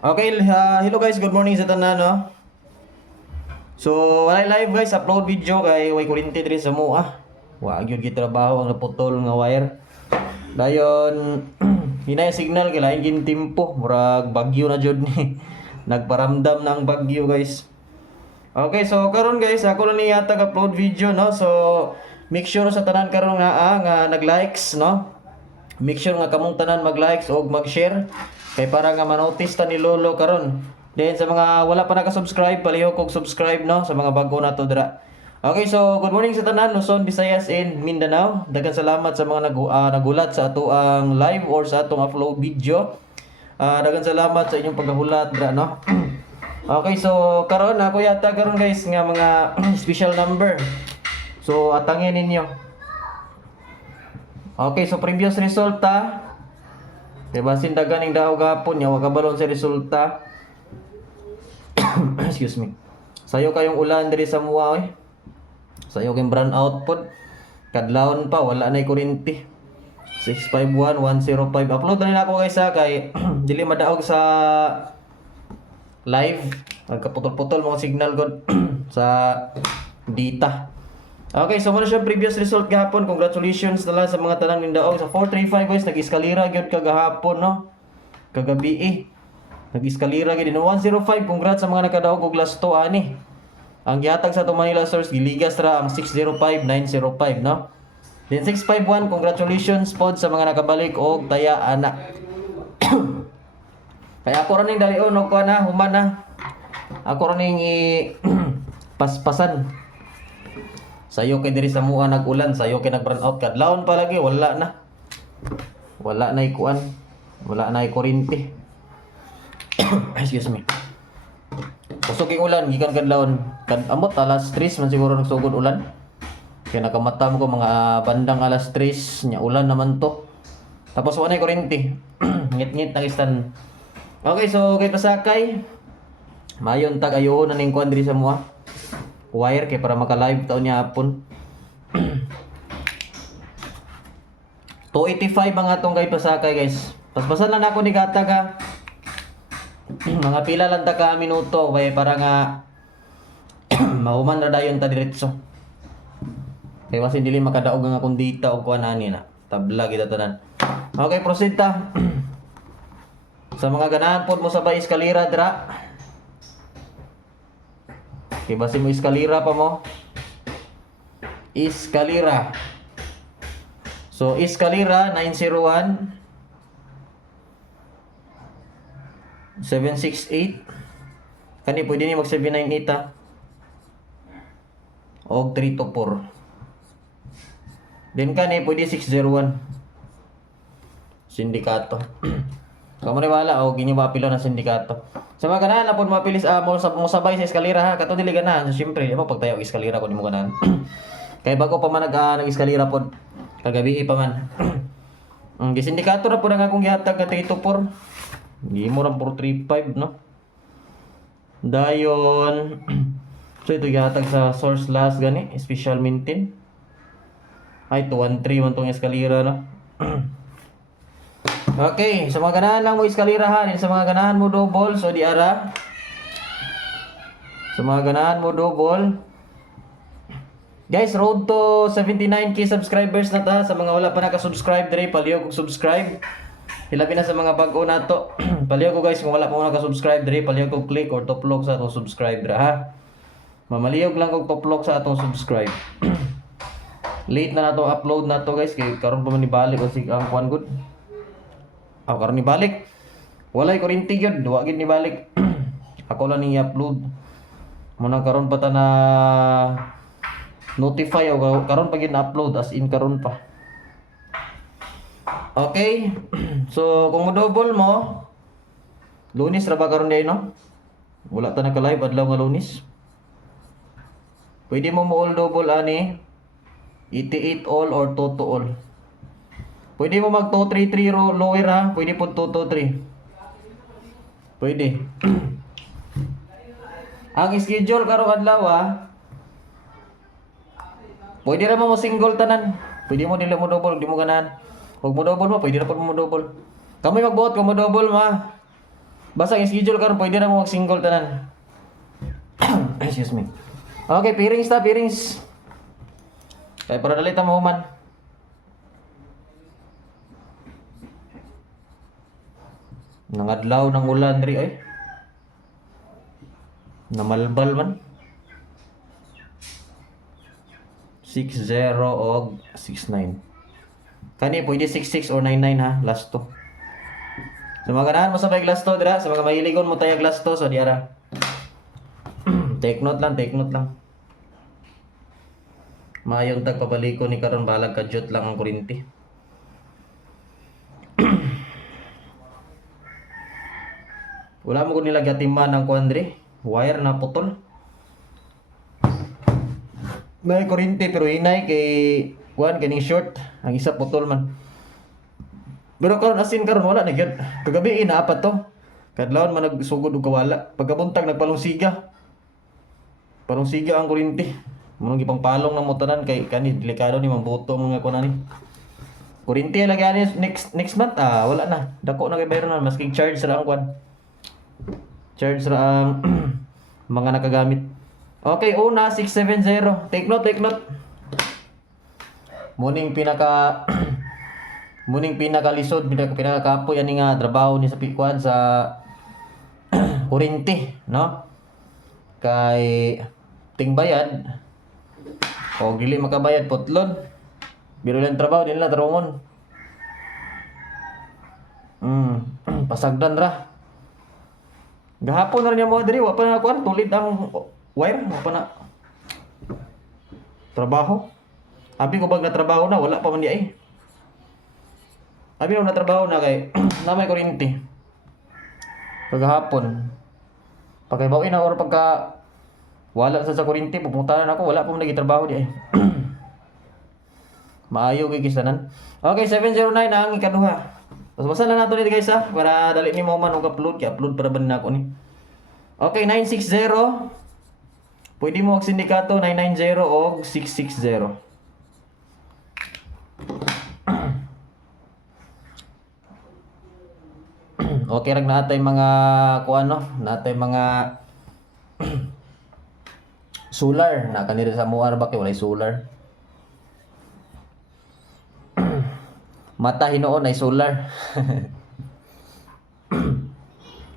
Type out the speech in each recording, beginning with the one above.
Okay, hello guys, good morning sa tanan, no? So, walay live guys, upload video kay way kuryente diri sa mua. Wa gyud gitrabaho ang naputol nga wire. Dayon hinay signal kay lain gin tempo, murag bagyo na jud ni. Nagparamdam na ang bagyo guys. Okay, so karon guys, ako lang ni yata upload video, no? So, make sure sa tanan karon nga nag-likes, no? Make sure nga kamong tanan mag-likes o mag-share kay para nga manotice ta ni Lolo karon. Then sa mga wala pa naka-subscribe, palihog kog subscribe, no, sa mga bago na to dira. Okay, so good morning sa tanan, Luzon, Visayas and Mindanao. Daghang salamat sa mga nagulat sa ato ang live or sa atong upload video. Daghang salamat sa inyong paghulat dira, no. Okay, so karon ako yata karon guys nga mga special number. So atangin ninyo. Okay, so previous resulta. Diba, sindagan ng daw gapon niya, wag kabalon sa resulta. Excuse me. Sayo kayong ulan diri sa mua, oy. Sayo kayong brown out pod. Kadlawon pa, wala na kuryente. 651-105. Upload na nila ako guys ha, kay dili madaog sa live. Nagkaputol-putol mga signal god sa data. Okay, so muna siya previous result gahapon. Congratulations na lang sa mga tanang nindaog. Sa 435 guys, nag-eskalira gyud kagahapon, no? Kagabi nag-eskalira gyud. 105, congrats sa mga nakadaog og last 2 ani. Ang gihatag sa Manila Source giligas ra ang 605-905, no? Then 651, congratulations pod sa mga nakabalik og taya ana. Kaya ako ra ning dalion og kuan na, human na. Ako ra ning paspasan. Sayo kay diri sa mua nag-ulan, sayo kay nag-burn out kadlawon pa lagi, wala na. Wala na ikuan. Wala na kuryente. Excuse me. Kusog yung ulan gikan kadlawon. Amot alas 3 man siguro nagsugod ulan. Kaya nakamatam ko mga bandang alas 3 nya ulan naman to. Tapos wala na kuryente. Ngit-ngit nang istan. Okay, so kay pasakay. Mayon tag ayo na ning kuan diri sa mua. Wire kay para maka-live taon niya hapon. 285 ang atong kay pasakay guys. Paspasan lang ako ni gata ka. Mga pila lang ta ka minuto kay para nga mahuman ra dayon ta diretso. Kay wasin dili makadaog nga akong data og kuan ani na. Tabla kita tanan. Okay, proceed ta. Sa mga ganahan pod mo sabay eskalera dira. Okay, basi mo eskalera pa mo. Eskalera. So, eskalera 901 768. Kani pwede ni mag 798 ha. Og 3 to 4. Then kani pwede 601. Sindikato. Kamu ni wala o ginyo mapilo na sindikato. Sa mga ganahan na po mapilis mo sabay sa eskalera ha. Kato dili ganahan. So syempre, mo pagtayo og eskalera ko nimo ganahan. Kay bago pa man nag-eskalera pod kagabi pa man. Ang sindikato na po ang akong gihatag ka 324. Di mo ra 435 no. Dayon. So ito gihatag sa source last gani, special maintain. Ay 213 man tong eskalera no. Okay, sa mga ganahan lang mo eskalirahan, sa mga ganahan mo double, so di ara. Sa mga ganahan mo double. Guys, road to 79k subscribers na ta. Sa mga wala pa naka-subscribe diri, palihog og subscribe. Hilabi na sa mga bago nato. Palihog ko guys, kung wala pa mo naka-subscribe diri, palihog og click or toplog sa atong subscribe dira ha. Mamalihog lang og toplog sa atong subscribe. Late na nato upload na to guys, kay karon pa man ibalik o sig ang kuan good. Karon ni balik. Walay kuryente gyud, wa gyud ni balik. Ako lang ni upload. Muna karon pa ta na notify o karon pa gyud na-upload as in karon pa. Okay. So kung mo double mo Lunes ra ba karon day no? Wala ta naka-live adlaw nga Lunes. Pwede mo all double ani 88 all or 2 to all. Pwede mo mag 233 lower ha. Pwede po 223. Pwede. Ang schedule karong adlaw ha. Pwede ra mo single tanan. Pwede mo dili mo double, di mo ganahan. Huwag mo double mo, pwede ra po mo double. Kami magbuot kung mo double ma. Basta ang schedule karon pwede na mo mag-single tanan. Excuse me. Okay, pairings ta, pairings. Kaya para dali ta mahuman. Nangadlaw ng ulan ri ay. Namalbal man. 60 og 69. Kani pwede 66 or 99 ha, last to. Sa mga ganahan mo sa last to dira, sa mga mahiligon mo tayag last to so diara. Take note lang. Mayong tagpabaliko ni karon balag kadyot lang ang kuryente. Wala mo ko nila gatiman ng kuandre. Wire na putol. May kuryente pero hinay kay kuan kaning short. Ang isa putol man. Pero karon asin karon wala na gyud. Kagabi inaapat to. Kadlawon man nagsugod og kawala. Pagkabuntag nagpalungsiga. Palungsiga ang kuryente. Munong gipang palong ng motoran kay kani delikado ni mambuto mga kuan ani. Kuryente lagi ani next month wala na. Dako na kay bayron maski charge ra ang kuan. Charge ra ang mga nakagamit. Okay, una 670. Take note. Muning pinakalisod, pinakakapoy ani nga trabaho ni sa pikuan sa kuryente, no? Kay tingbayad o dili makabayad putlon. Biro lang trabaho nila tarungon. Pasagdan ra. Gahapon na niya mo diri wa pa na kuan tulid ang wire, wa pa na trabaho. Abi ko bag na trabaho na wala pa man di ay. Abi na trabaho na kay na may kuryente. Paghapon. Pagkaibaw na or pagka wala sa kuryente pupunta na ako wala pa man nagitrabaho di ay. Maayo kay kisanan. Okay, 709 ang ikaduha. Basta na nato ni guys para dali ni mo man og upload kay upload para ban nako ni. Okay, 960. Pwede mo og sindikato 990 og 660. Okay rag natay mga kuan no, natay mga solar na kanira sa muar ba kay walay solar. Mata hinoon ay solar.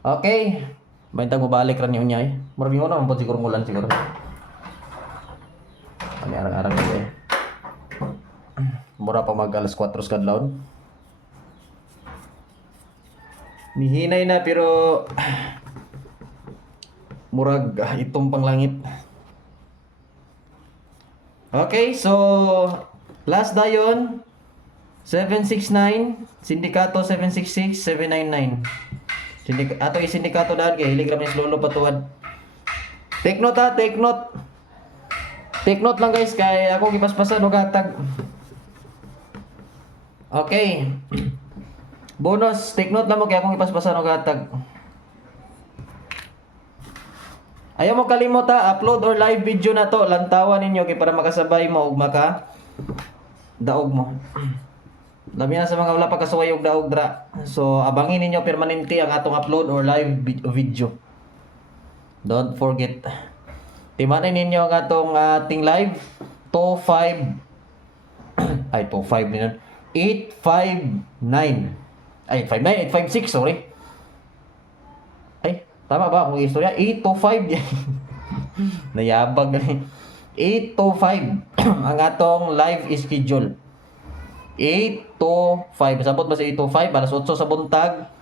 Okay. Bantang mo balik ra niyo niya eh. Murag mo na siguro ngulan siguro. Ani arang-arang kasi. Mura pa mag alas 4 kadlawon. Nihinay na pero murag itong panglangit. Okay, so last dayon 769, sindikato 766, 799. Ato sindikato daan kay hilig ra ni lolo patuwad. Take note ha, take note. Take note lang guys kay ako gipaspasan og hatag. Okay. Bonus, take note lang mo kay akong ipaspasan og hatag. Ayaw mo kalimot ha, upload or live video na to, lantawan ninyo kay para makasabay mo ug maka daog mo. Labi na sa mga wala pa kasuway og daog dra. So abangin ninyo permanente ang atong upload or live video. Don't forget. Timanan ninyo ang atong ating live 25 ay 25 ninon. 859. Ay 859, 856 sorry. Ay tama ba ang istorya? 825 yan. Nayabag na 825 ang atong live schedule. 8 to 5. Sabot ba sa 8 to 5? Alas 8 sa buntag,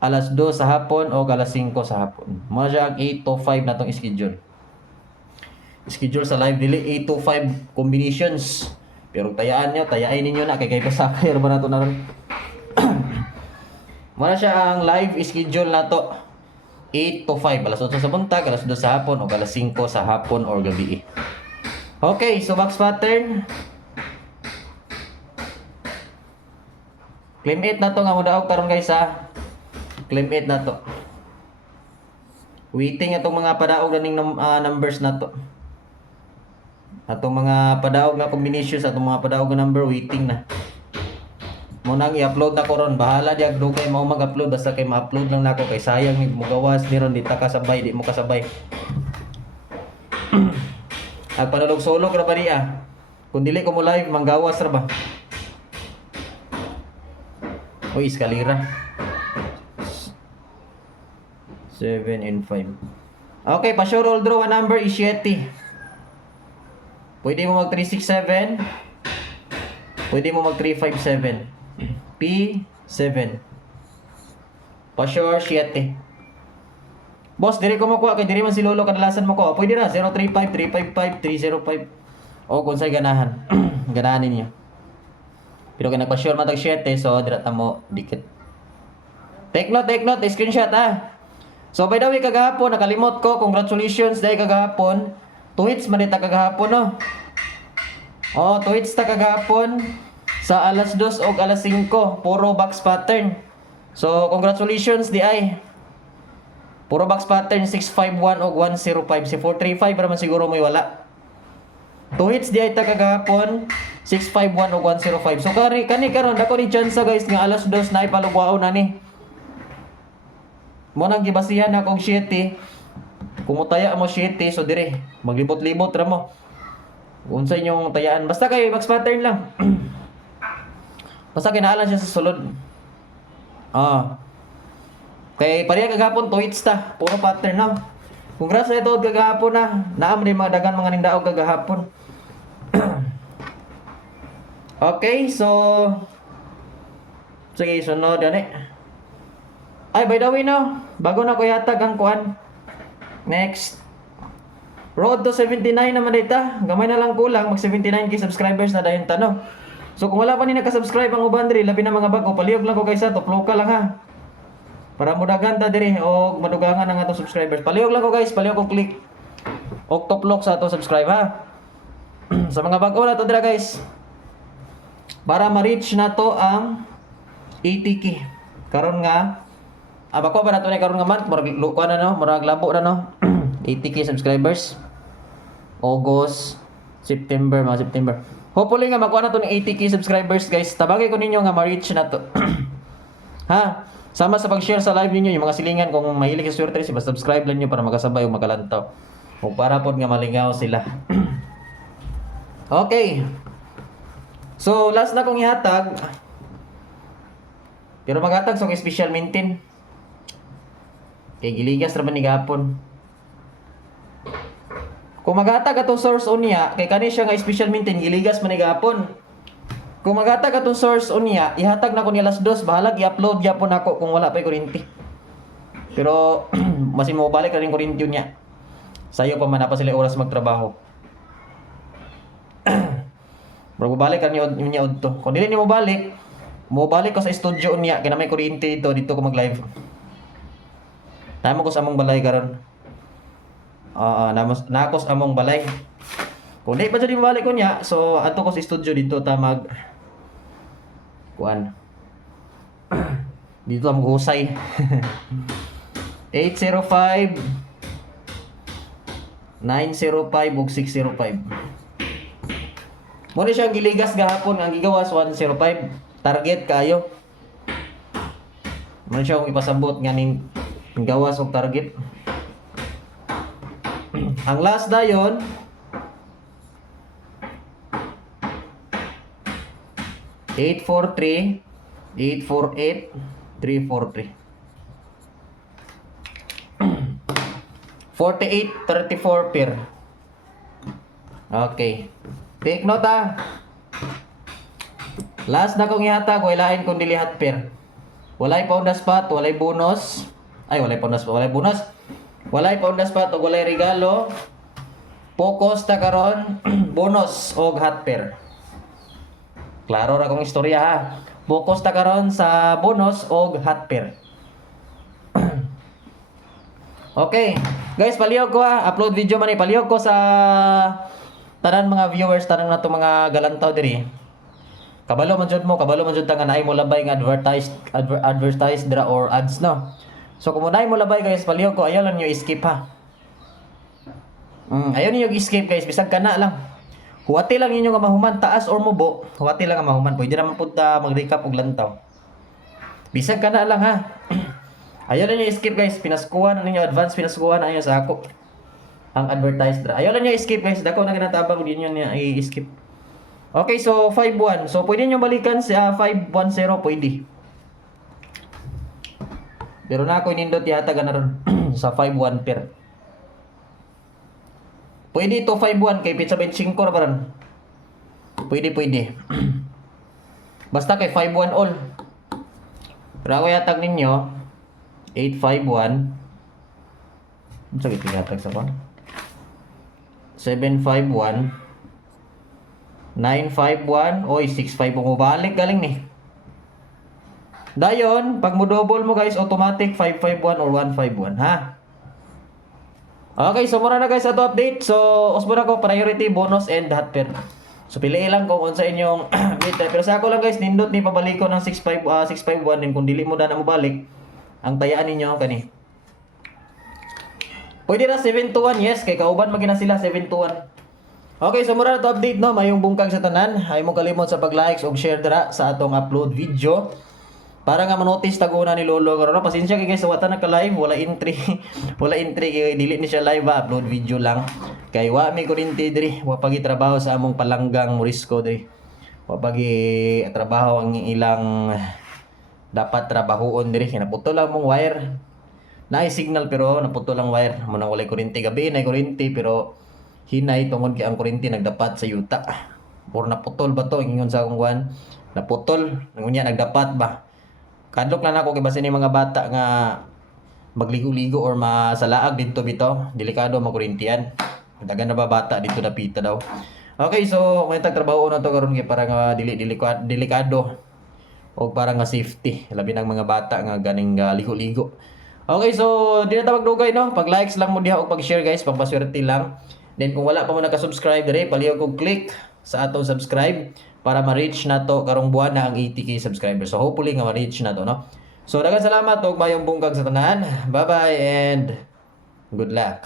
alas 2 sa hapon, o alas 5 sa hapon. Muna siya ang 8 to 5 na itong schedule. Schedule sa live dili 8 to 5 combinations. Pero tayaan nyo, tayain ninyo na. Kaya pasakay ba na ito na rin. Muna siya ang live schedule na to. 8 to 5. Alas 8 sa buntag, alas 2 sa hapon, o alas 5 sa hapon or gabi. Okay, so box pattern. Claim 8 na to nga mo daog karon guys ha. Claim 8 na to. Waiting atong mga padaog ganing numbers na to. Atong mga padaog na combinations, atong mga padaog na number waiting na. Munang i-upload na ko ron. Bahala di agdo kay mao mag-upload basta kay ma-upload lang nako kay sayang mo gawas ni ron di ta kasabay, di mo kasabay. Ag panulog-sulog ra ba niya? Kung dili ko mo live manggawas ra ba? Uy, eskalera. 7 and 5. Okay, pa sure roll draw, a number is Yeti. Pwede mo mag 367. Pwede mo mag 357. P7. Pa sure Yeti. Boss, diri ko makuha kay diri man si Lolo kadalasan mo ko. Pwede ra 035 355 305. O kung say ganahan. Ganahan ninyo. Pero kung nagpa-sure man tag 7, so dira ta mo dikit. Take note, screenshot ha. So by the way, kagahapon nakalimot ko, congratulations dahil kagahapon. 2 hits man ta kagahapon no. Oh, 2 hits ta kagahapon sa alas 2 o alas 5, puro box pattern. So congratulations di ay. Puro box pattern 651 o 105. Si 435 para man siguro may wala. 2 hits di ay ta kagahapon 651 o 105. So kani karon dako ni chance guys nga alas 2 na ipalugwao na ni. Mo nang gibasihan na kog 7. Kumutaya mo 7 so dire maglibot-libot ra mo. Unsa inyong tayaan basta kay box pattern lang. Basta kinahanglan siya sa sulod. Kay pareha kagahapon 2 hits ta, puro pattern na. Congrats sa ito kagahapon na. Naam rin mga dagan mga nindaog kagahapon. Okay, so sige, sunod yan Ay, by the way no, bago na ko yatag ang kuan. Next. Road to 79 naman dita. Gamay na lang kulang, mag 79k subscribers na dayon tano. So kung wala pa ni naka-subscribe ang uban diri, labi na mga bago, palihog lang ko kaysa to, flow ka lang ha. Para mudagan ta diri o madugangan ang atong subscribers. Palihog lang ko guys, palihog ko click. Og top lock sa atong subscribe ha. Sa mga bago na to dira guys. Para ma-reach na to ang 80k. Karon nga bako ba nato ni karon nga month, murag luko na no, murag labo na no. 80k subscribers. August, September, mga September. Hopefully nga makuha na to ng 80k subscribers guys. Tabagay ko ninyo nga ma-reach na to. Ha? Sama sa pag-share sa live ninyo yung mga silingan kung mahilig sa swerte, subscribe lang nyo para makasabay o makalantaw. O para po nga malingaw sila. Okay. So last na kong ihatag. Pero maghatag sa special maintain. Kay giligas raman ni gapon. Kung maghatag atong source unya, kay kani siya nga special maintain giligas man ni gapon. Kung maghatag atong source unya, ihatag na ko ni alas 2, bahala i-upload gyapon ako kung wala pa kuryente. Pero masin mo balik ra ning kuryente niya. Sayo pa man pa sila oras magtrabaho. Bro, balik kan niya udto. Kung dili ni mo balik ko sa studio niya kay na may kuryente dito ko mag-live. Namo ko sa among balay karon. Nakos among balay. Kung di pa jud balik ko niya, so ato ko sa studio dito ta mag kuan. Dito ang husay. 805 905 ug 605. Mo ni siya giligas gahapon ang gigawas 105. Target kayo. Mo siya ipasabot nga ning gawas og target. Ang last dayon 843 848 343 4834 per. Okay. Take note ha. Last na kong ihatag, walain kung dili hot per. Walay pa on the spot, walay bonus. Ay, walay pa on the spot, walay bonus. Walay pa on the spot o walay regalo. Focus ta karon bonus og hot per. Klaro ra kong istorya ha. Focus ta karon sa bonus og hot per. Okay. Guys, palihog ko ha. Upload video man palihog ko sa tanan mga viewers, tanan nato mga galantaw diri. Kabalo man jud ta nga naay mo labay nga advertise dira or ads no. So kung naay mo labay guys, palihog ko ayaw lang niyo skip ha. Ayaw niyo skip guys, bisag kana lang. Huwati lang inyo nga mahuman, taas or mubo, huwati lang nga mahuman. Pwede naman punta mag-recap og lantaw. Bisag ka na lang ha. Ayaw na nyo skip guys, pinaskuhan na ninyo, advance pinaskuhan na ninyo sa ako. Ang advertised ra. Ayaw na nyo skip guys, dako na ginatabang, hindi nyo niya i-skip. Okay, so 5-1. So pwede nyo balikan sa 5-1-0, pwede. Pero na ako inindot yata na ron sa 5-1 per. Pwede ito 5-1 kay pizza 25 na pa ron. Pwede. Basta kay 5-1 all. Pero ako yatag ninyo 8-5-1. Ano sa ito yatag sa pa? 7-5-1 9-5-1. Oy, 6-5 mo balik galing ni. Dayon, pag mo double mo guys, automatic 5-5-1 or 1-5-1 ha. Okay, so muna na guys ato update. So, usbo na ko priority, bonus, and hot pair. So, piliin lang kung unsa inyong bid. Pero sa ako lang guys, nindot ni pabalik ko ng 6-5-1 din kung dili mo na mo balik. Ang tayaan ninyo kani. Pwede na 7-1, yes, kay kauban magina sila 7-1. Okay, so mura na to update no, mayong bungkag sa tanan. Ay mo kalimot sa pag-likes ug share dira sa atong upload video. Para nga manotice taguna ni Lolo karon. Pasensya kay guys, wata naka-live, wala entry. Wala entry kay dili ni siya live, upload video lang. Kay wa mi kuryente diri, wa pagi trabaho sa among palanggang Morisco diri. Wa pagi trabaho ang ilang dapat trabahoon diri. Naputol lang mong wire. Naay signal pero naputol lang wire. Mo nang walay kuryente gabi na kuryente pero hinay tungod kay ang kuryente nagdapat sa yuta. Or naputol ba to ingon sa akong kuan? Naputol, ngunya nagdapat ba? Kadlok lang ako kay basin ni mga bata nga magligo-ligo or masalaag dito bitaw. Delikado makurintiyan. Dagan na ba bata dito napita daw. Okay, so may trabaho na to karon kay para nga delikado o para nga safety labi ng mga bata nga ganing ligo-ligo. Okay, so di na ta magdugay no. Pag-likes lang mo diha o pag-share guys, pagpaswerte lang. Then kung wala pa mo naka-subscribe dire, paliw kog click sa atong subscribe para ma-reach na to karong buwan na ang 80k subscribers. So hopefully nga ma-reach na to no. So daghang salamat og mayong bungkag sa tanan. Bye-bye and good luck.